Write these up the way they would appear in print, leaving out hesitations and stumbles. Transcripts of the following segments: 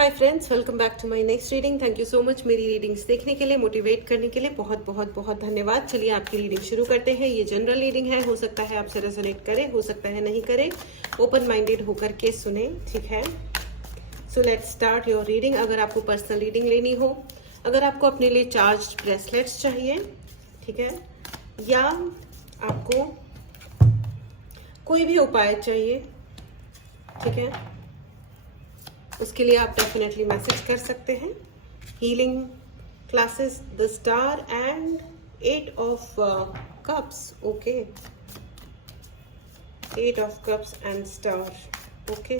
Hi friends, welcome back to my next reading. Thank you so much मेरी readings देखने के लिए, motivate करने के लिए बहुत बहुत बहुत धन्यवाद। चलिए आपकी रीडिंग शुरू करते हैं। ये जनरल रीडिंग है, हो सकता है आपसे रेजोनेट करे, हो सकता है नहीं करे। ओपन माइंडेड होकर के सुने, ठीक है। So let's start your reading. अगर आपको पर्सनल रीडिंग लेनी हो, अगर आपको अपने लिए चार्ज ब्रेसलेट्स चाहिए, ठीक है, या आपको कोई भी उपाय चाहिए, ठीक है, उसके लिए आप डेफिनेटली मैसेज कर सकते हैं। Healing classes, the star and 8 of cups. Okay, 8 of cups and star. Okay,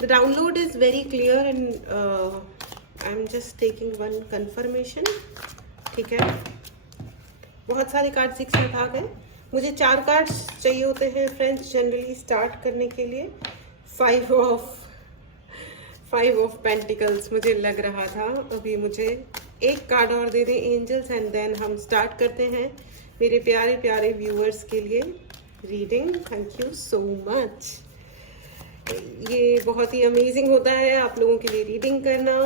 the download is very clear and I am just taking one confirmation, ठीक है। बहुत सारे कार्ड्स एक साथ आ गए। मुझे 4 कार्ड्स चाहिए होते हैं फ्रेंड्स जनरली स्टार्ट करने के लिए। 5 ऑफ पेंटिकल्स मुझे लग रहा था। अभी मुझे एक कार्ड और दे दें एंजल्स एंड देन हम स्टार्ट करते हैं मेरे प्यारे प्यारे व्यूअर्स के लिए reading. Thank you so much. ये बहुत ही अमेजिंग होता है आप लोगों के लिए रीडिंग करना।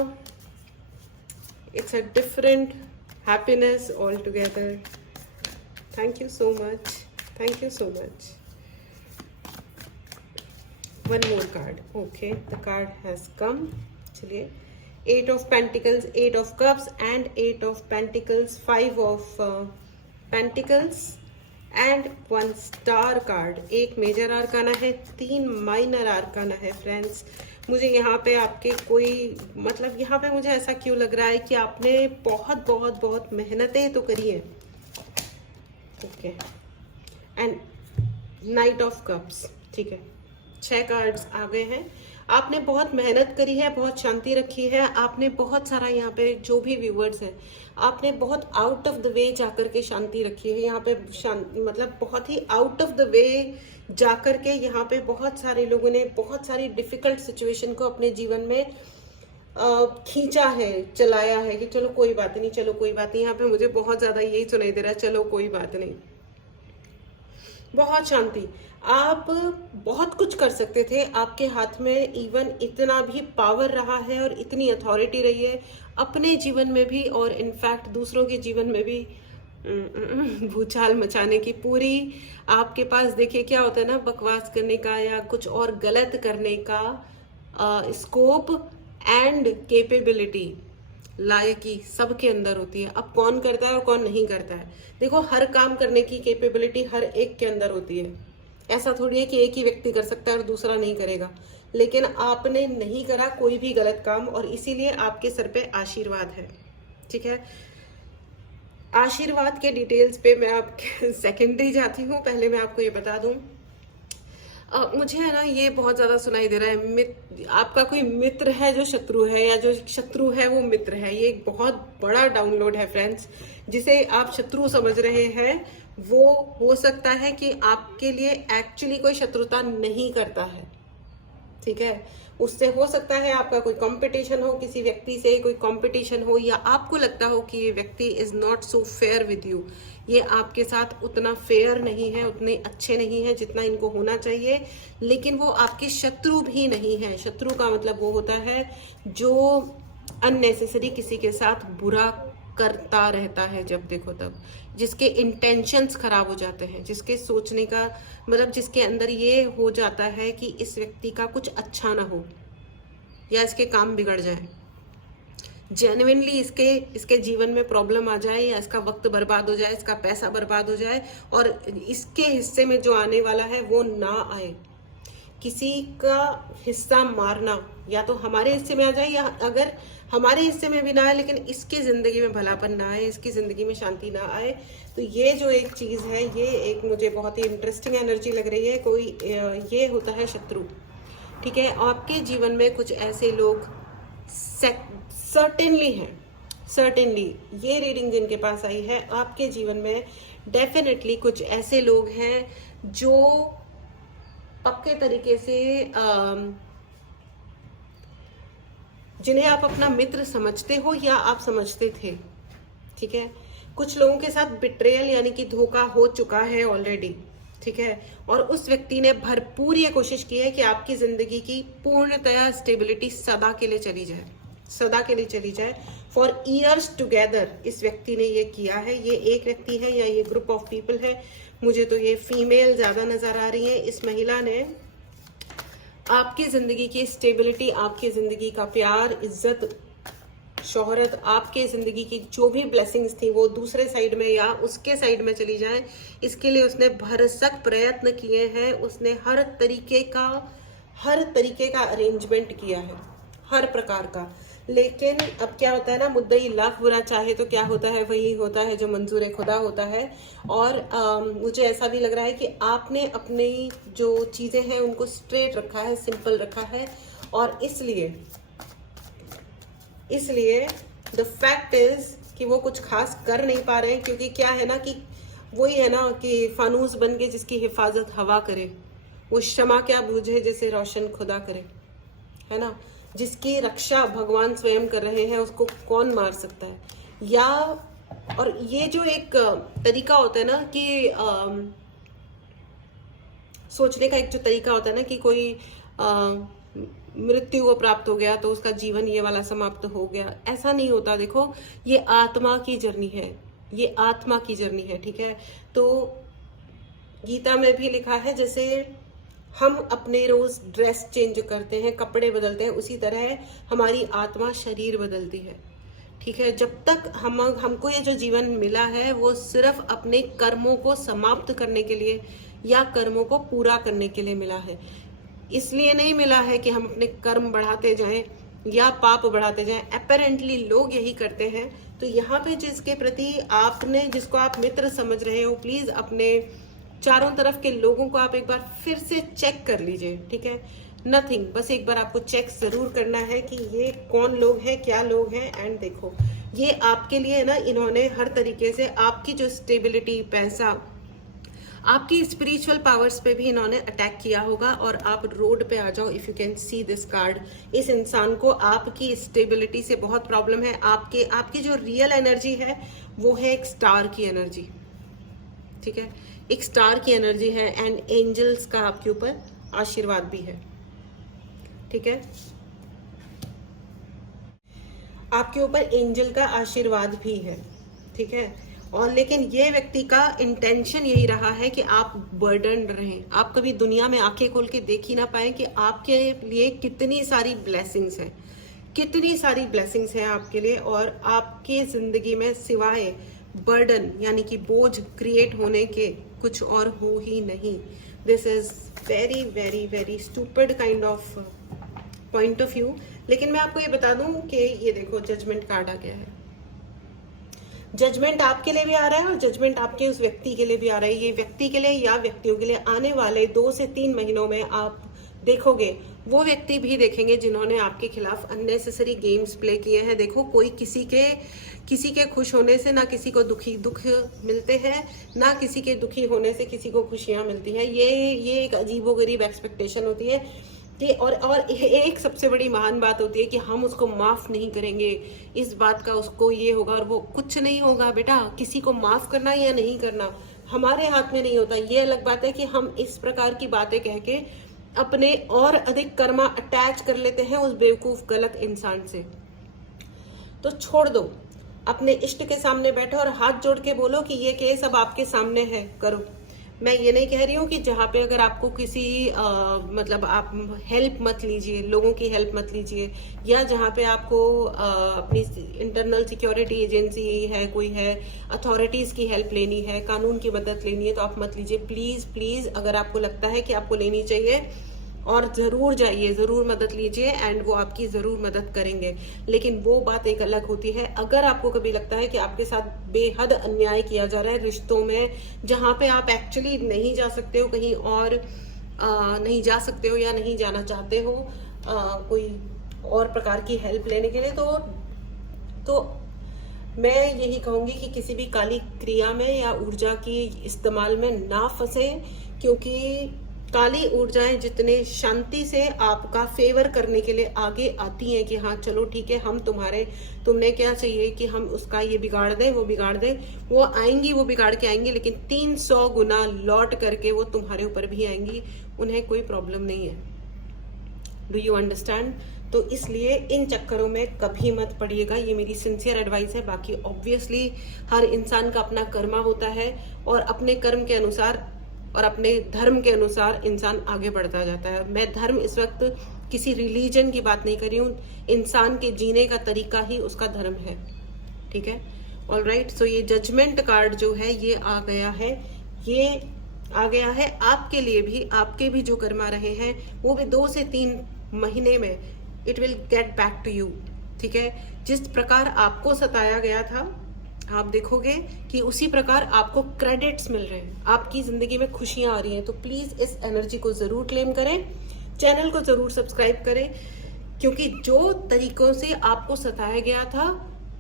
It's a different happiness all together. Thank you so much, thank you so much. One more card. Okay, the card has come. चलिए, 8 of Pentacles, 8 of Cups and 8 of Pentacles, 5 of Pentacles and 1 Star card. एक major आर्काना है, 3 minor आर्काना है friends. मुझे यहाँ पे आपके कोई मतलब यहाँ पे मुझे ऐसा क्यों लग रहा है कि आपने बहुत बहुत बहुत मेहनतें तो करी है। Okay, and night of cups, ठीक है। 6 कार्ड्स आ गए हैं। आपने बहुत मेहनत करी है, बहुत शांति रखी है, आपने बहुत सारा यहाँ पे जो भी व्यूवर्स हैं, आपने बहुत आउट ऑफ द वे जाकर के शांति रखी है। यहाँ पे मतलब बहुत ही आउट ऑफ द वे जाकर के यहाँ पे बहुत सारे लोगों ने बहुत सारी डिफिकल्ट सिचुएशन को अपने जीवन में खींचा है, चलाया है कि चलो कोई बात नहीं, चलो कोई बात नहीं। यहाँ पे मुझे बहुत ज्यादा यही सुनाई दे रहा है, चलो कोई बात नहीं। बहुत शांति, आप बहुत कुछ कर सकते थे। आपके हाथ में इवन इतना भी पावर रहा है और इतनी अथॉरिटी रही है अपने जीवन में भी और इनफैक्ट दूसरों के जीवन में भी भूचाल मचाने की पूरी आपके पास। देखिए क्या होता है ना, बकवास करने का या कुछ और गलत करने का स्कोप एंड कैपेबिलिटी, लायकी सबके अंदर होती है। अब कौन करता है और कौन नहीं करता है, देखो हर काम करने की कैपेबिलिटी हर एक के अंदर होती है। ऐसा थोड़ी है कि एक ही व्यक्ति कर सकता है और दूसरा नहीं करेगा, लेकिन आपने नहीं करा कोई भी गलत काम और इसीलिए आपके सर पे आशीर्वाद है, ठीक है। आशीर्वाद के डिटेल्स पे मैं आपके सेकेंडरी जाती हूँ। पहले मैं आपको ये बता दूं, मुझे है ना ये बहुत ज्यादा सुनाई दे रहा है, आपका कोई मित्र है जो शत्रु है या जो शत्रु है वो मित्र है। ये एक बहुत बड़ा डाउनलोड है फ्रेंड्स। जिसे आप शत्रु समझ रहे हैं वो हो सकता है कि आपके लिए एक्चुअली कोई शत्रुता नहीं करता है, ठीक है। उससे हो सकता है आपका कोई कंपटीशन हो, किसी व्यक्ति से कोई कंपटीशन हो, या आपको लगता हो कि ये व्यक्ति is not so fair with you, ये आपके साथ उतना फेयर नहीं है, उतने अच्छे नहीं है जितना इनको होना चाहिए, लेकिन वो आपके शत्रु भी नहीं है। शत्रु का मतलब वो होता है जो अननेसेसरी किसी के साथ बुरा करता रहता है, जब देखो तब, जिसके इंटेंशंस खराब हो जाते हैं, जिसके सोचने का मतलब जिसके अंदर ये हो जाता है कि इस व्यक्ति का कुछ अच्छा ना हो या इसके काम बिगड़ जाए, जेन्युइनली इसके जीवन में प्रॉब्लम आ जाए या इसका वक्त बर्बाद हो जाए, इसका पैसा बर्बाद हो जाए और इसके हिस्से में जो आने वाला है वो ना आए। किसी का हिस्सा मारना या तो हमारे हिस्से में आ जाए, या अगर हमारे हिस्से में भी ना आए लेकिन इसकी जिंदगी में भलापन ना आए, इसकी जिंदगी में शांति ना आए, तो ये जो एक चीज है, ये एक मुझे बहुत ही इंटरेस्टिंग एनर्जी लग रही है। कोई ये होता है शत्रु, ठीक है। आपके जीवन में कुछ ऐसे लोग सर्टेनली हैं, सर्टेनली ये रीडिंग जिनके पास आई है, आपके जीवन में डेफिनेटली कुछ ऐसे लोग हैं जो पक्के तरीके से जिन्हें आप अपना मित्र समझते हो या आप समझते थे, ठीक है। कुछ लोगों के साथ बिट्रेयल यानी कि धोखा हो चुका है ऑलरेडी, ठीक है। और उस व्यक्ति ने भरपूर ये कोशिश की है कि आपकी जिंदगी की पूर्णतया स्टेबिलिटी सदा के लिए चली जाए, सदा के लिए चली जाए। फॉर ईयर्स टुगेदर इस व्यक्ति ने ये किया है। ये एक व्यक्ति है या ये ग्रुप ऑफ पीपल है, मुझे तो ये फीमेल ज्यादा नजर आ रही है। इस महिला ने आपकी जिंदगी की स्टेबिलिटी, आपकी जिंदगी का प्यार, इज्जत, शोहरत, आपके जिंदगी की जो भी ब्लेसिंग्स थी वो दूसरे साइड में या उसके साइड में चली जाए, इसके लिए उसने भरसक प्रयत्न किए हैं। उसने हर तरीके का अरेंजमेंट किया है, हर प्रकार का। लेकिन अब क्या होता है ना, मुद्दई लाख बुरा चाहे तो क्या होता है, वही होता है जो मंजूर खुदा होता है। और मुझे ऐसा भी लग रहा है कि आपने अपनी जो चीजें हैं उनको स्ट्रेट रखा है, सिंपल रखा है। और इसलिए द फैक्ट इज कि वो कुछ खास कर नहीं पा रहे हैं, क्योंकि क्या है ना कि वही है ना कि फानूस बन के जिसकी हिफाजत हवा करे, वो शमा क्या बूझे जिसे रोशन खुदा करे, है ना। जिसकी रक्षा भगवान स्वयं कर रहे हैं उसको कौन मार सकता है। या और ये जो एक तरीका होता है ना कि सोचने का एक जो तरीका होता है ना कि कोई मृत्यु को प्राप्त हो गया तो उसका जीवन ये वाला समाप्त हो गया, ऐसा नहीं होता। देखो, ये आत्मा की जर्नी है, ये आत्मा की जर्नी है, ठीक है। तो गीता में भी लिखा है जैसे हम अपने रोज ड्रेस चेंज करते हैं, कपड़े बदलते हैं, उसी तरह हमारी आत्मा शरीर बदलती है, ठीक है। जब तक हमको ये जो जीवन मिला है वो सिर्फ अपने कर्मों को समाप्त करने के लिए या कर्मों को पूरा करने के लिए मिला है। इसलिए नहीं मिला है कि हम अपने कर्म बढ़ाते जाएं या पाप बढ़ाते जाएं। अपेरेंटली लोग यही करते हैं। तो यहाँ पे जिसके प्रति जिसको आप मित्र समझ रहे हो, प्लीज अपने चारों तरफ के लोगों को आप एक बार फिर से चेक कर लीजिए, ठीक है। नथिंग, बस एक बार आपको चेक जरूर करना है कि ये कौन लोग हैं, क्या लोग हैं। एंड देखो, ये आपके लिए ना, इन्होंने हर तरीके से आपकी जो स्टेबिलिटी, पैसा, आपकी स्पिरिचुअल पावर्स पे भी इन्होंने अटैक किया होगा। और आप रोड पे आ जाओ, if you can see this card, इस इंसान को आपकी स्टेबिलिटी से बहुत प्रॉब्लम है। आपकी जो रियल एनर्जी है वो है एक स्टार की एनर्जी, ठीक है, एक स्टार की एनर्जी है। एंड एंजल्स का आपके ऊपर आशीर्वाद भी है, ठीक है, आपके ऊपर एंजल का आशीर्वाद भी है, ठीक है। और लेकिन ये व्यक्ति का इंटेंशन यही रहा है कि आप बर्डन रहें, आप कभी दुनिया में आंखें खोल के देख ही ना पाए कि आपके लिए कितनी सारी ब्लेसिंग्स हैं, कितनी सारी ब्लेसिंग्स हैं आपके लिए। और आपके जिंदगी में सिवाय बर्डन यानी कि बोझ क्रिएट होने के कुछ और हो ही नहीं। This is very very very stupid kind of point of view. लेकिन मैं आपको ये बता दूं कि ये देखो, जजमेंट कार्ड आ गया है। जजमेंट आपके लिए भी आ रहा है और जजमेंट आपके उस व्यक्ति के लिए भी आ रहा है। ये व्यक्ति के लिए या व्यक्तियों के लिए आने वाले 2 से 3 महीनों में आप देखोगे, वो व्यक्ति भी देखेंगे जिन्होंने आपके खिलाफ अननेसेसरी गेम्स प्ले किए हैं। देखो, कोई किसी के खुश होने से ना किसी को दुख मिलते हैं, ना किसी के दुखी होने से किसी को खुशियां मिलती हैं। ये एक अजीबोगरीब एक्सपेक्टेशन होती है कि और एक सबसे बड़ी महान बात होती है कि हम उसको माफ नहीं करेंगे, इस बात का उसको ये होगा और वो। कुछ नहीं होगा बेटा, किसी को माफ करना या नहीं करना हमारे हाथ में नहीं होता। ये अलग बात है कि हम इस प्रकार की बातें कह के अपने और अधिक कर्मा अटैच कर लेते हैं उस बेवकूफ गलत इंसान से। तो छोड़ दो, अपने इष्ट के सामने बैठो और हाथ जोड़ के बोलो कि ये केस अब आपके सामने है, करो। मैं ये नहीं कह रही हूँ कि जहाँ पे अगर आपको किसी मतलब आप हेल्प मत लीजिए, लोगों की हेल्प मत लीजिए, या जहाँ पे आपको अपनी इंटरनल सिक्योरिटी एजेंसी है, कोई है, अथॉरिटीज की हेल्प लेनी है, कानून की मदद लेनी है, तो आप मत लीजिए। प्लीज प्लीज, अगर आपको लगता है कि आपको लेनी चाहिए और जरूर जाइए, जरूर मदद लीजिए, एंड वो आपकी जरूर मदद करेंगे। लेकिन वो बात एक अलग होती है अगर आपको कभी लगता है कि आपके साथ बेहद अन्याय किया जा रहा है रिश्तों में, जहां पे आप एक्चुअली नहीं जा सकते हो, कहीं और नहीं जा सकते हो या नहीं जाना चाहते हो कोई और प्रकार की हेल्प लेने के लिए, तो मैं यही कहूंगी कि किसी भी काली क्रिया में या ऊर्जा की इस्तेमाल में ना फंसे, क्योंकि काली ऊर्जाएं जितने शांति से आपका फेवर करने के लिए आगे आती हैं कि हाँ चलो ठीक है, हम तुमने क्या चाहिए कि हम उसका ये बिगाड़ दें, वो बिगाड़ दें, वो आएंगी, वो बिगाड़ के आएंगी, लेकिन 300 गुना लौट करके वो तुम्हारे ऊपर भी आएंगी। उन्हें कोई प्रॉब्लम नहीं है। Do you understand? तो इसलिए इन चक्करों में कभी मत पड़िएगा, ये मेरी सिंसियर एडवाइस है। बाकी ऑब्वियसली हर इंसान का अपना कर्मा होता है और अपने कर्म के अनुसार और अपने धर्म के अनुसार इंसान आगे बढ़ता जाता है। मैं धर्म इस वक्त किसी रिलीजन की बात नहीं कर रही हूँ, इंसान के जीने का तरीका ही उसका धर्म है। ठीक है, ऑलराइट। सो ये जजमेंट कार्ड जो है ये आ गया है, ये आ गया है आपके लिए भी। आपके भी जो कर्मा रहे हैं वो भी 2 से 3 महीने में it will get back to you. ठीक है, जिस प्रकार आपको सताया गया था आप देखोगे कि उसी प्रकार आपको क्रेडिट्स मिल रहे हैं, आपकी जिंदगी में खुशियां आ रही हैं। तो प्लीज इस एनर्जी को जरूर क्लेम करें, चैनल को जरूर सब्सक्राइब करें, क्योंकि जो तरीकों से आपको सताया गया था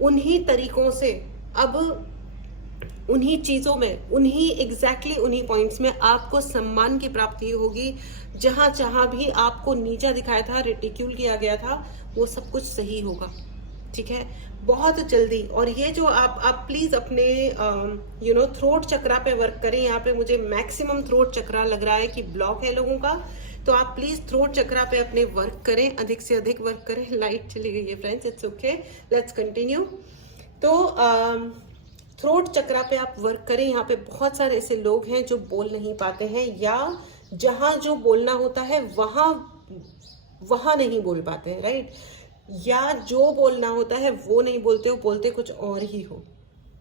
उन्हीं तरीकों से अब उन्हीं चीजों में, उन्हीं एग्जैक्टली उन्हीं पॉइंट्स में आपको सम्मान की प्राप्ति होगी। जहां जहां भी आपको नीचा दिखाया था, रिडिक्यूल किया गया था, वो सब कुछ सही होगा। ठीक है, बहुत जल्दी। और ये जो आप प्लीज अपने थ्रोट चक्रा पे वर्क करें। यहाँ पे मुझे मैक्सिमम थ्रोट चक्रा लग रहा है कि ब्लॉक है लोगों का, तो आप प्लीज थ्रोट चक्रा पे अपने वर्क करें, अधिक से अधिक वर्क करें। लाइट चली गई है friends, it's okay, let's continue. तो थ्रोट चक्रा पे आप वर्क करें। यहाँ पे बहुत सारे ऐसे लोग हैं जो बोल नहीं पाते हैं, या जहां जो बोलना होता है वहां नहीं बोल पाते हैं, राइट? या जो बोलना होता है वो नहीं बोलते हो, बोलते कुछ और ही हो।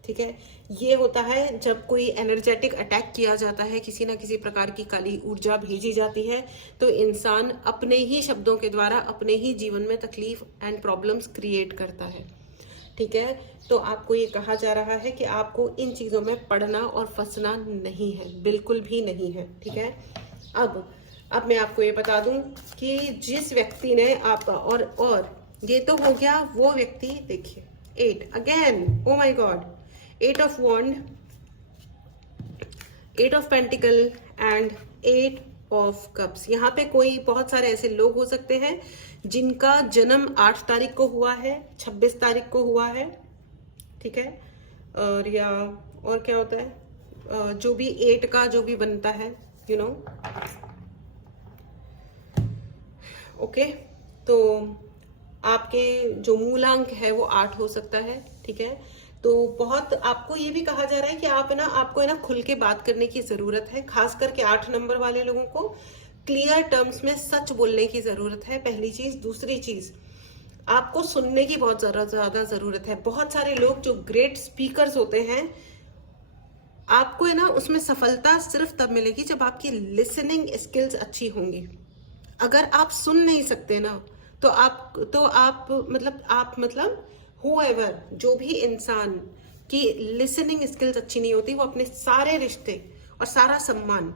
ठीक है, ये होता है जब कोई एनर्जेटिक अटैक किया जाता है, किसी ना किसी प्रकार की काली ऊर्जा भेजी जाती है, तो इंसान अपने ही शब्दों के द्वारा अपने ही जीवन में तकलीफ एंड प्रॉब्लम्स क्रिएट करता है। ठीक है, तो आपको ये कहा जा रहा है कि आपको इन चीजों में पड़ना और फंसना नहीं है, बिल्कुल भी नहीं है। ठीक है, अब मैं आपको ये बता दूं कि जिस व्यक्ति ने आपका और ये तो हो गया वो व्यक्ति। देखिए 8 again, oh my god, 8 of wand, 8 of pentacle and 8 of cups. यहाँ पे कोई बहुत सारे ऐसे लोग हो सकते हैं जिनका जन्म 8 तारीख को हुआ है, 26 तारीख को हुआ है। ठीक है, और क्या होता है, जो भी 8 का जो भी बनता है, यू नो, ओके। तो आपके जो मूलांक है वो 8 हो सकता है। ठीक है, तो बहुत आपको ये भी कहा जा रहा है कि आपको है ना खुल के बात करने की जरूरत है। खास करके 8 नंबर वाले लोगों को क्लियर टर्म्स में सच बोलने की जरूरत है, पहली चीज। दूसरी चीज, आपको सुनने की बहुत ज्यादा जरूरत है। बहुत सारे लोग जो ग्रेट स्पीकर्स होते हैं, आपको है ना उसमें सफलता सिर्फ तब मिलेगी जब आपकी लिसनिंग स्किल्स अच्छी होंगी। अगर आप सुन नहीं सकते ना, तो आप मतलब whoever, जो भी इंसान की लिसनिंग स्किल्स अच्छी नहीं होती, वो अपने सारे रिश्ते और सारा सम्मान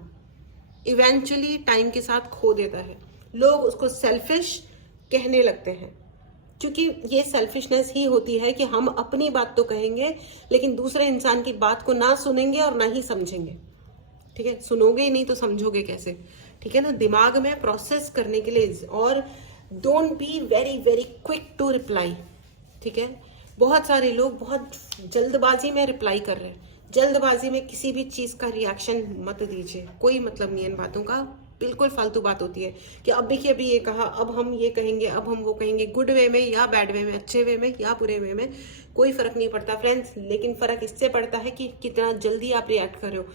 इवेंचुअली टाइम के साथ खो देता है। लोग उसको सेल्फिश कहने लगते हैं, क्योंकि ये सेल्फिशनेस ही होती है कि हम अपनी बात तो कहेंगे लेकिन दूसरे इंसान की बात को ना सुनेंगे और ना ही समझेंगे। ठीक है, सुनोगे ही नहीं तो समझोगे कैसे? ठीक है ना, दिमाग में प्रोसेस करने के लिए। और don't be very very quick to reply. ठीक है, बहुत सारे लोग बहुत जल्दबाजी में रिप्लाई कर रहे हैं। जल्दबाजी में किसी भी चीज का रिएक्शन मत दीजिए, कोई मतलब नहीं है इन बातों का, बिल्कुल फालतू बात होती है कि अभी ये कहा, अब हम ये कहेंगे, अब हम वो कहेंगे। गुड वे में या बैड वे में, अच्छे वे में या बुरे वे में, कोई फर्क नहीं पड़ता फ्रेंड्स। लेकिन फर्क इससे पड़ता है कि कितना जल्दी आप रिएक्ट कर रहे हो।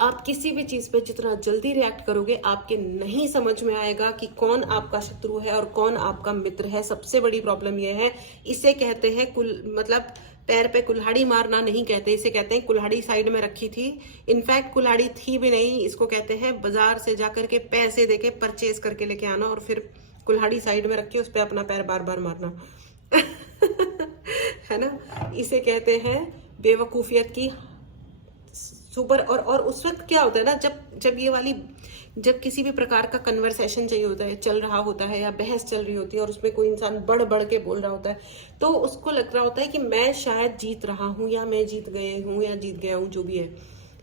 आप किसी भी चीज पे जितना जल्दी रिएक्ट करोगे, आपके नहीं समझ में आएगा कि कौन आपका शत्रु है और कौन आपका मित्र है। सबसे बड़ी प्रॉब्लम यह है, इसे कहते हैं मतलब पैर पे कुल्हाड़ी मारना नहीं कहते, इसे कहते हैं कुल्हाड़ी साइड में रखी थी। इनफैक्ट कुल्हाड़ी थी भी नहीं, इसको कहते हैं बाजार से जाकर के पैसे देके परचेज करके लेके आना और फिर कुल्हाड़ी साइड में रख के उस पर अपना पैर बार बार मारना है ना। इसे कहते हैं बेवकूफियत की सुपर। और उस वक्त क्या होता है ना, जब किसी भी प्रकार का कन्वर्सेशन चाहिए होता है, चल रहा होता है या बहस चल रही होती है और उसमें कोई इंसान बढ़ बढ़ के बोल रहा होता है, तो उसको लग रहा होता है कि मैं शायद जीत रहा हूं या मैं जीत गए हूं या जीत गया हूं, जो भी है।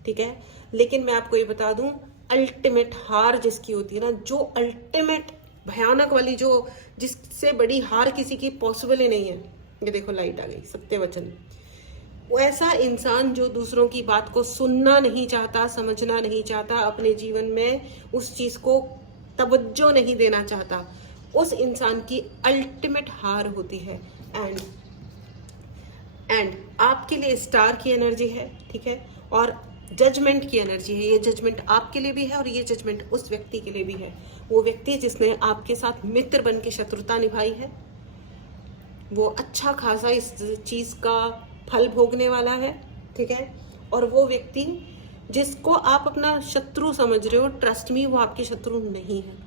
ठीक है, लेकिन मैं आपको ये बता दूं अल्टीमेट हार जिसकी होती है ना, जो अल्टीमेट भयानक वाली, जो जिससे बड़ी हार किसी की पॉसिबल ही नहीं है, ये देखो लाइट आ गई, सत्य वचन। वो ऐसा इंसान जो दूसरों की बात को सुनना नहीं चाहता, समझना नहीं चाहता, अपने जीवन में उस चीज को तवज्जो नहीं देना चाहता, उस इंसान की अल्टीमेट हार होती है। एंड आपके लिए स्टार की एनर्जी है, ठीक है, और जजमेंट की एनर्जी है। ये जजमेंट आपके लिए भी है और ये जजमेंट उस व्यक्ति के लिए भी है। वो व्यक्ति जिसने आपके साथ मित्र बन के शत्रुता निभाई है, वो अच्छा खासा इस चीज का फल भोगने वाला है, ठीक है। और वो व्यक्ति जिसको आप अपना शत्रु समझ रहे हो, ट्रस्ट मी, वो आपके शत्रु नहीं है।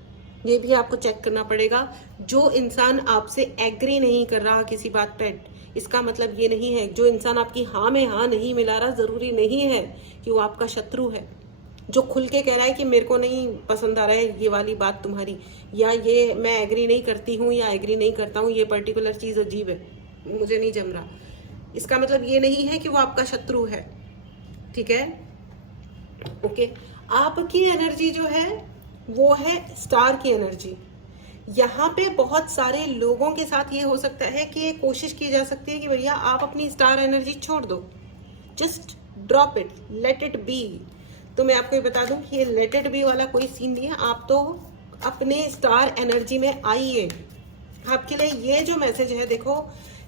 ये भी आपको चेक करना पड़ेगा। जो इंसान आपसे एग्री नहीं कर रहा किसी बात पे, इसका मतलब ये नहीं है, जो इंसान आपकी हाँ में हाँ नहीं मिला रहा, जरूरी नहीं है कि वो आपका शत्रु है। जो खुल के कह रहा है कि मेरे को नहीं पसंद आ रहा है ये वाली बात तुम्हारी, या ये मैं एग्री नहीं करती हूँ या एग्री नहीं करता हूँ, ये पर्टिकुलर चीज अजीब है, मुझे नहीं जम रहा, इसका मतलब ये नहीं है कि वो आपका शत्रु है, ठीक है। ओके, आपकी एनर्जी जो है वो है स्टार की एनर्जी। यहाँ पे बहुत सारे लोगों के साथ ये हो सकता है कि ये कोशिश की जा सकती है कि भैया आप अपनी स्टार एनर्जी छोड़ दो, just drop it, let it be. तो मैं आपको ये बता दूं कि ये लेट इट बी वाला कोई सीन नहीं है। आप तो अपने स्टार एनर्जी में आइए। आपके लिए ये जो मैसेज है, देखो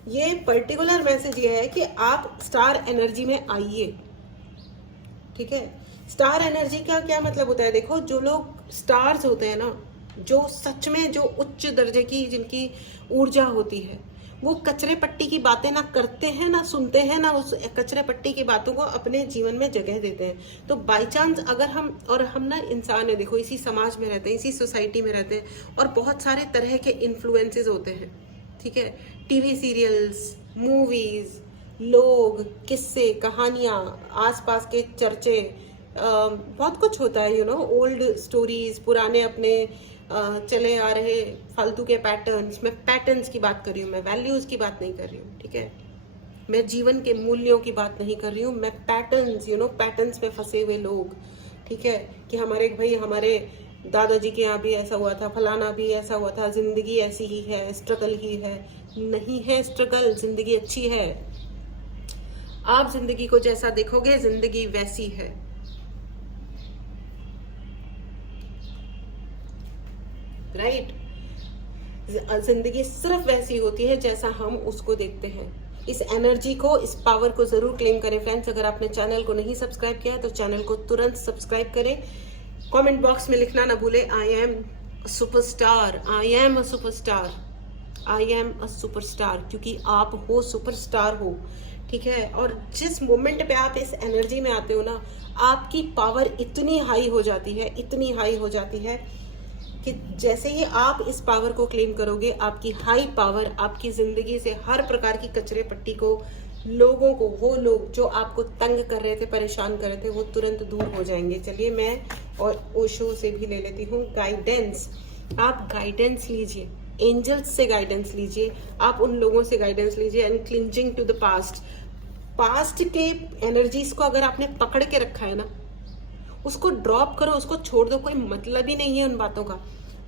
ये पर्टिकुलर मैसेज ये है कि आप स्टार एनर्जी में आइए, ठीक है। स्टार एनर्जी का क्या मतलब होता है? देखो, जो लोग स्टार्स होते हैं ना, जो सच में जो उच्च दर्जे की जिनकी ऊर्जा होती है, वो कचरे पट्टी की बातें ना करते हैं, ना सुनते हैं, ना उस कचरे पट्टी की बातों को अपने जीवन में जगह देते हैं। तो बाय चांस अगर हम ना इंसान है, देखो इसी समाज में रहते हैं, इसी सोसाइटी में रहते हैं, और बहुत सारे तरह के इन्फ्लुएंसेस होते हैं, ठीक है। टीवी सीरियल्स, मूवीज, लोग, किस्से, कहानियां, आसपास के चर्चे, बहुत कुछ होता है, ओल्ड स्टोरीज, पुराने अपने चले आ रहे फालतू के पैटर्न्स। मैं पैटर्न्स की बात कर रही हूँ, मैं वैल्यूज की बात नहीं कर रही हूँ, ठीक है। मैं जीवन के मूल्यों की बात नहीं कर रही हूँ, मैं पैटर्न्स, पैटर्न्स में फंसे हुए लोग, ठीक है, कि हमारे दादाजी के यहाँ भी ऐसा हुआ था, फलाना भी ऐसा हुआ था, जिंदगी ऐसी ही है, स्ट्रगल ही है। नहीं है स्ट्रगल, जिंदगी अच्छी है। आप जिंदगी को जैसा देखोगे, जिंदगी वैसी है। राइट, जिंदगी सिर्फ वैसी होती है जैसा हम उसको देखते हैं। इस एनर्जी को, इस पावर को जरूर क्लेम करें फ्रेंड्स। अगर आपने चैनल को नहीं सब्सक्राइब किया है तो चैनल को तुरंत सब्सक्राइब करें। कमेंट बॉक्स में लिखना ना भूले, I am superstar, I am a superstar, I am a superstar, क्योंकि आप हो सुपरस्टार हो, ठीक है। और जिस मोमेंट पे आप इस एनर्जी में आते हो ना, आपकी पावर इतनी हाई हो जाती है, इतनी हाई हो जाती है कि जैसे ही आप इस पावर को क्लेम करोगे, आपकी हाई पावर आपकी जिंदगी से हर प्रकार की कचरे पट्टी को, लोगों को, वो लोग जो आपको तंग कर रहे थे, परेशान कर रहे थे, वो तुरंत दूर हो जाएंगे। चलिए मैं और ओशो से भी ले लेती हूँ गाइडेंस। आप गाइडेंस लीजिए, एंजल्स से गाइडेंस लीजिए, आप उन लोगों से गाइडेंस लीजिए। And cleansing to the past के एनर्जीज को अगर आपने पकड़ के रखा है ना, उसको ड्रॉप करो, उसको छोड़ दो, कोई मतलब ही नहीं है उन बातों का।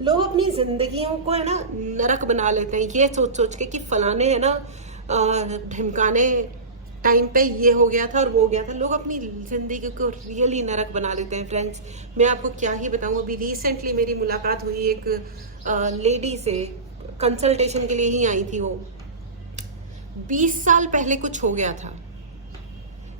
लोग अपनी जिंदगियों को है ना नरक बना लेते हैं, ये सोच सोच के कि फलाने है ना ढिमकाने टाइम पे ये हो गया था और वो हो गया था। लोग अपनी जिंदगी को रियली नरक बना लेते हैं फ्रेंड्स। मैं आपको क्या ही बताऊं, अभी रिसेंटली मेरी मुलाकात हुई एक लेडी से, कंसल्टेशन के लिए ही आई थी वो। 20 साल पहले कुछ हो गया था।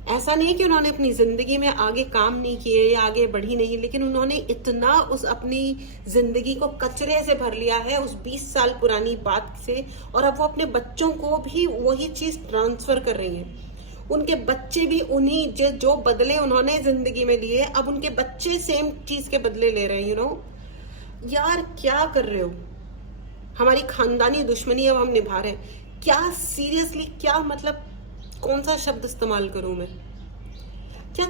ऐसा नहीं कि उन्होंने अपनी जिंदगी में आगे काम नहीं किए या आगे बढ़ी नहीं, लेकिन उन्होंने इतना उस अपनी जिंदगी को कचरे से भर लिया है उस 20 साल पुरानी बात से, और अब वो अपने बच्चों को भी वही चीज ट्रांसफर कर रही है। उनके बच्चे भी उन्हीं जो बदले उन्होंने जिंदगी में लिए, अब उनके बच्चे सेम चीज के बदले ले रहे हैं। यार क्या कर रहे हो? हमारी खानदानी दुश्मनी अब हम निभा रहे हैं क्या? सीरियसली, क्या मतलब, कौन सा शब्द इस्तेमाल करूं मैं? क्या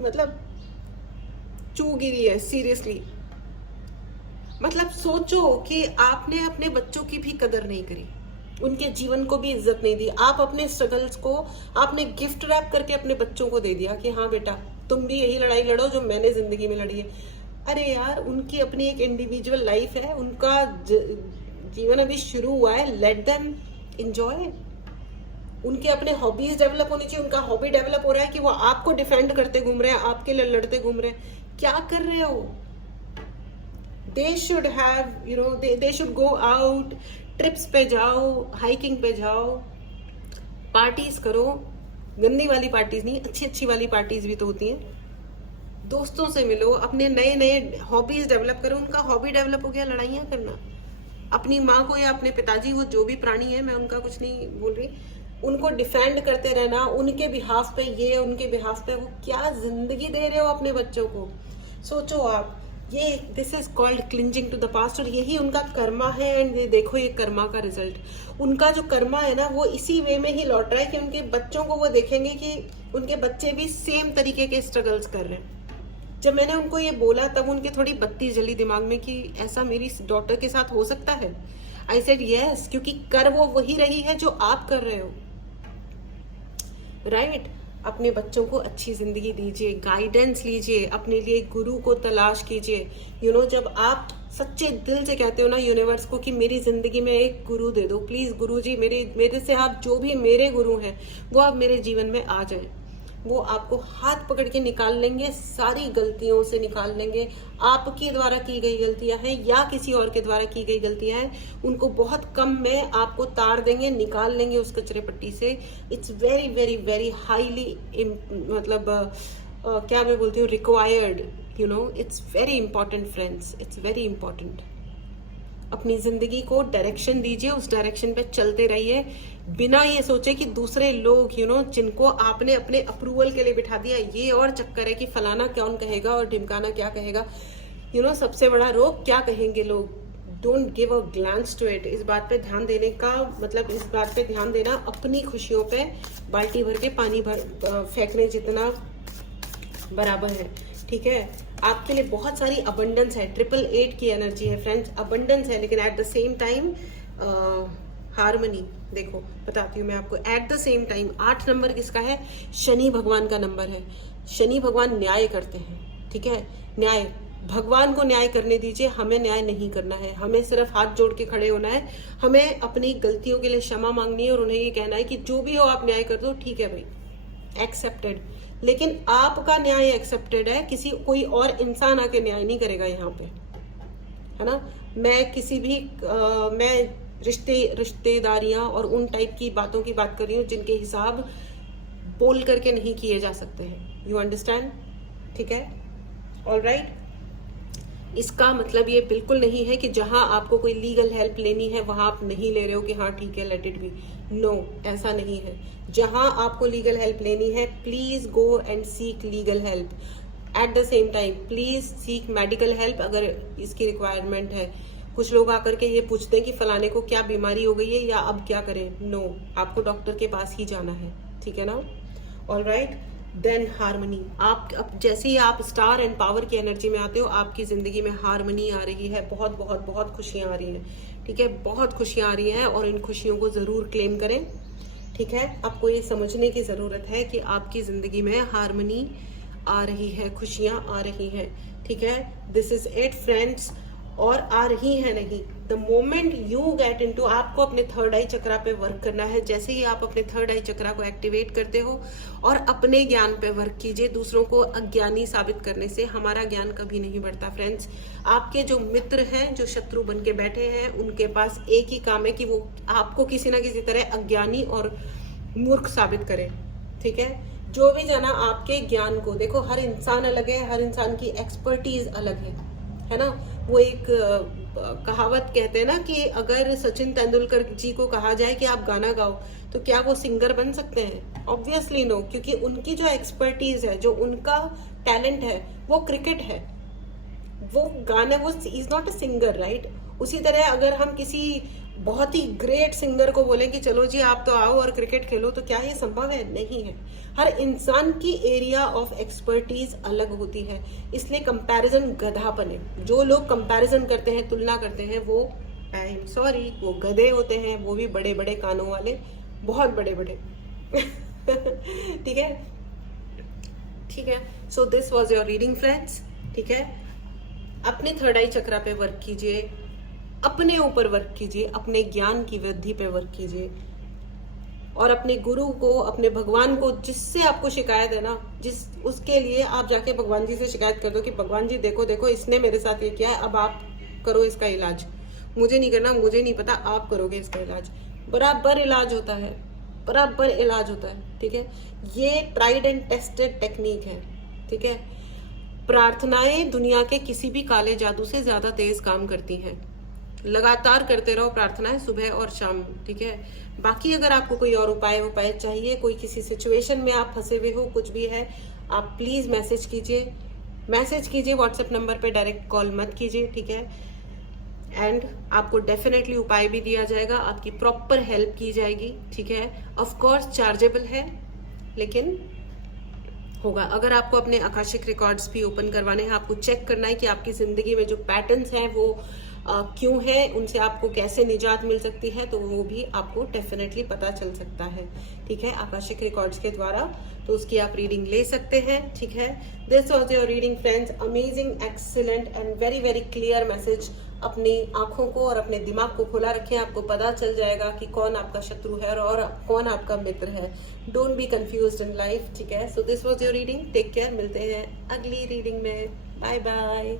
मतलब, चूगिरी है सीरियसली। मतलब सोचो कि आपने अपने बच्चों की भी कदर नहीं करी, उनके जीवन को भी इज्जत नहीं दी। आप अपने स्ट्रगल्स को आपने गिफ्ट रैप करके अपने बच्चों को दे दिया कि हाँ बेटा, तुम भी यही लड़ाई लड़ो जो मैंने जिंदगी में लड़ी है। अरे यार, उनकी अपनी एक इंडिविजुअल लाइफ है, उनका जीवन अभी शुरू हुआ है, लेट देम एंजॉय। उनके अपने हॉबीज डेवलप होनी चाहिए। उनका हॉबी डेवलप हो रहा है कि वो आपको डिफेंड करते घूम रहे हैं, आपके लिए लड़ते घूम रहे हैं, क्या कर रहे हो? They should have they should go out, trips पे जाओ, हाइकिंग पे जाओ, पार्टीज करो। गंदी वाली पार्टीज नहीं, अच्छी अच्छी वाली पार्टीज भी तो होती हैं। दोस्तों से मिलो, अपने नए नए हॉबीज डेवलप करो। उनका हॉबी डेवलप हो गया लड़ाइयाँ करना। अपनी माँ को या अपने पिताजी, वो जो भी प्राणी है, मैं उनका कुछ नहीं बोल रही, उनको डिफेंड करते रहना, उनके बिहाफ पे ये, उनके बिहाफ पे वो। क्या जिंदगी दे रहे हो अपने बच्चों को? सोचो आप। ये this is called cleansing to the past, और यही उनका कर्मा है। एंड ये देखो, ये कर्मा का रिजल्ट, उनका जो कर्मा है ना, वो इसी वे में ही लौट रहा है कि उनके बच्चों को वो देखेंगे कि उनके बच्चे भी सेम तरीके के स्ट्रगल्स कर रहे हैं। जब मैंने उनको ये बोला, तब उनके थोड़ी बत्ती जली दिमाग में कि ऐसा मेरी डॉटर के साथ हो सकता है। आई सेड यस, क्योंकि कर वो वही रही है जो आप कर रहे हो, राइट? अपने बच्चों को अच्छी जिंदगी दीजिए, गाइडेंस लीजिए, अपने लिए गुरु को तलाश कीजिए। जब आप सच्चे दिल से कहते हो ना यूनिवर्स को कि मेरी जिंदगी में एक गुरु दे दो, प्लीज गुरु जी, मेरे से आप जो भी मेरे गुरु हैं वो आप मेरे जीवन में आ जाए। वो आपको हाथ पकड़ के निकाल लेंगे, सारी गलतियों से निकाल लेंगे। आपके द्वारा की गई गलतियां हैं या किसी और के द्वारा की गई गलतियां हैं, उनको बहुत कम में आपको तार देंगे, निकाल लेंगे उस कचरे पट्टी से। It's very very very highly मतलब क्या मैं बोलती हूँ, required, it's very important friends, it's very important. अपनी जिंदगी को डायरेक्शन दीजिए, उस डायरेक्शन पे चलते रहिए, बिना ये सोचे कि दूसरे लोग जिनको आपने अपने अप्रूवल के लिए बिठा दिया, ये और चक्कर है कि फलाना कौन कहेगा और ढिमकाना क्या कहेगा। सबसे बड़ा रोग क्या कहेंगे लोग। Don't give a glance to it. इस बात पे ध्यान देने का मतलब, इस बात पे ध्यान देना अपनी खुशियों पे बाल्टी भर के पानी फेंकने जितना बराबर है, ठीक है? आपके लिए बहुत सारी अबंडेंस है, 888 की एनर्जी है फ्रेंड्स, अबंडेंस है, लेकिन at the same time harmony. देखो बताती हूँ मैं आपको, at the same time 8 number किसका है? शनि भगवान का नंबर है। शनि भगवान न्याय करते हैं, ठीक है? न्याय, भगवान को न्याय करने दीजिए, हमें न्याय नहीं करना है। हमें सिर्फ हाथ जोड़ के खड़े होना है, हमें अपनी गलतियों के लिए क्षमा मांगनी है और उन्हें ये कहना है कि जो भी हो आप न्याय कर दो, ठीक है भाई, एक्सेप्टेड। लेकिन आपका न्याय एक्सेप्टेड है, कोई और इंसान आके न्याय नहीं करेगा यहाँ पे, है ना? मैं किसी भी मैं रिश्तेदारियां और उन टाइप की बातों की बात कर रही हूँ जिनके हिसाब बोल करके नहीं किए जा सकते हैं। You understand? ठीक है, ऑलराइट। इसका मतलब ये बिल्कुल नहीं है कि जहां आपको कोई लीगल हेल्प लेनी है वहां आप नहीं ले रहे हो कि हाँ ठीक है, लेट इट बी। नो, ऐसा नहीं है। जहां आपको लीगल हेल्प लेनी है, please go and seek legal help. At the same time please seek medical help अगर इसकी रिक्वायरमेंट है। कुछ लोग आकर के ये पूछते हैं कि फलाने को क्या बीमारी हो गई है या अब क्या करें। नो, आपको डॉक्टर के पास ही जाना है, ठीक है ना? Alright, then harmony. आप अब जैसे ही आप स्टार एंड पावर की एनर्जी में आते हो, आपकी जिंदगी में हार्मनी आ रही है, बहुत बहुत बहुत खुशियां आ रही हैं, ठीक है? बहुत खुशियां आ रही हैं और इन खुशियों को जरूर क्लेम करें, ठीक है? आपको ये समझने की जरूरत है कि आपकी जिंदगी में हार्मनी आ रही है, खुशियां आ रही हैं, ठीक है? This is it friends. और आ रही है नहीं, the moment you get into, आपको अपने थर्ड आई चक्रा पे वर्क करना है। जैसे ही आप अपने थर्ड आई चक्रा को एक्टिवेट करते हो और अपने ज्ञान पे वर्क कीजिए, दूसरों को अज्ञानी साबित करने से हमारा ज्ञान कभी नहीं बढ़ता फ्रेंड्स। आपके जो मित्र हैं, जो शत्रु बन के बैठे हैं, उनके पास एक ही काम है कि वो आपको किसी ना किसी तरह अज्ञानी और मूर्ख साबित करें, ठीक है? जो भी जाना आपके ज्ञान को, देखो हर इंसान अलग है, हर इंसान की एक्सपर्टीज अलग है ना? वो एक कहावत कहते हैं ना कि अगर सचिन तेंदुलकर जी को कहा जाए कि आप गाना गाओ, तो क्या वो सिंगर बन सकते हैं? ऑब्वियसली नो, क्योंकि उनकी जो एक्सपर्टीज है, जो उनका टैलेंट है, वो क्रिकेट है, वो गाना, वो is not a singer, right? उसी तरह अगर हम किसी बहुत ही ग्रेट सिंगर को बोले कि चलो जी आप तो आओ और क्रिकेट खेलो, तो क्या ये संभव है? नहीं है। हर इंसान की एरिया ऑफ एक्सपर्टीज अलग होती है, इसलिए कंपैरिजन गधापन है। जो लोग कंपैरिजन करते हैं, तुलना करते हैं, वो आई एम सॉरी, वो गधे होते हैं, वो भी बड़े बड़े कानों वाले, बहुत बड़े बड़े। ठीक है, ठीक है। So this was your reading friends, ठीक है? अपने थर्ड आई चक्रा पे वर्क कीजिए, अपने ऊपर वर्क कीजिए, अपने ज्ञान की वृद्धि पे वर्क कीजिए, और अपने गुरु को, अपने भगवान को, जिससे आपको शिकायत है ना, जिस उसके लिए आप जाके भगवान जी से शिकायत कर दो कि भगवान जी देखो देखो इसने मेरे साथ ये किया है, अब आप करो इसका इलाज। मुझे नहीं करना, मुझे नहीं पता, आप करोगे इसका इलाज। बराबर इलाज होता है, बराबर इलाज होता है, ठीक है। ये ट्राइड एंड टेस्टेड टेक्निक है, ठीक है। प्रार्थनाएं दुनिया के किसी भी काले जादू से ज्यादा तेज काम करती हैं। लगातार करते रहो प्रार्थनाएं सुबह और शाम, ठीक है। बाकी अगर आपको कोई और उपाय चाहिए, कोई किसी सिचुएशन में आप फंसे हुए हो, कुछ भी है, आप प्लीज मैसेज कीजिए व्हाट्सएप नंबर पे, डायरेक्ट कॉल मत कीजिए, ठीक है। एंड आपको डेफिनेटली उपाय भी दिया जाएगा, आपकी प्रॉपर हेल्प की जाएगी, ठीक है। ऑफ कोर्स चार्जेबल है, लेकिन होगा। अगर आपको अपने आकाशिक रिकॉर्ड्स भी ओपन करवाने हैं, आपको चेक करना है कि आपकी जिंदगी में जो पैटर्न्स हैं वो क्यों है, उनसे आपको कैसे निजात मिल सकती है, तो वो भी आपको डेफिनेटली पता चल सकता है, ठीक है, आकाशिक रिकॉर्ड्स के द्वारा। तो उसकी आप रीडिंग ले सकते हैं, ठीक है। This was your reading friends, amazing, excellent and very very clear message. अपनी आंखों को और अपने दिमाग को खुला रखें, आपको पता चल जाएगा कि कौन आपका शत्रु है और कौन आपका मित्र है। Don't be confused in life, ठीक है। So this was your reading, take care, मिलते हैं अगली रीडिंग में, बाय बाय।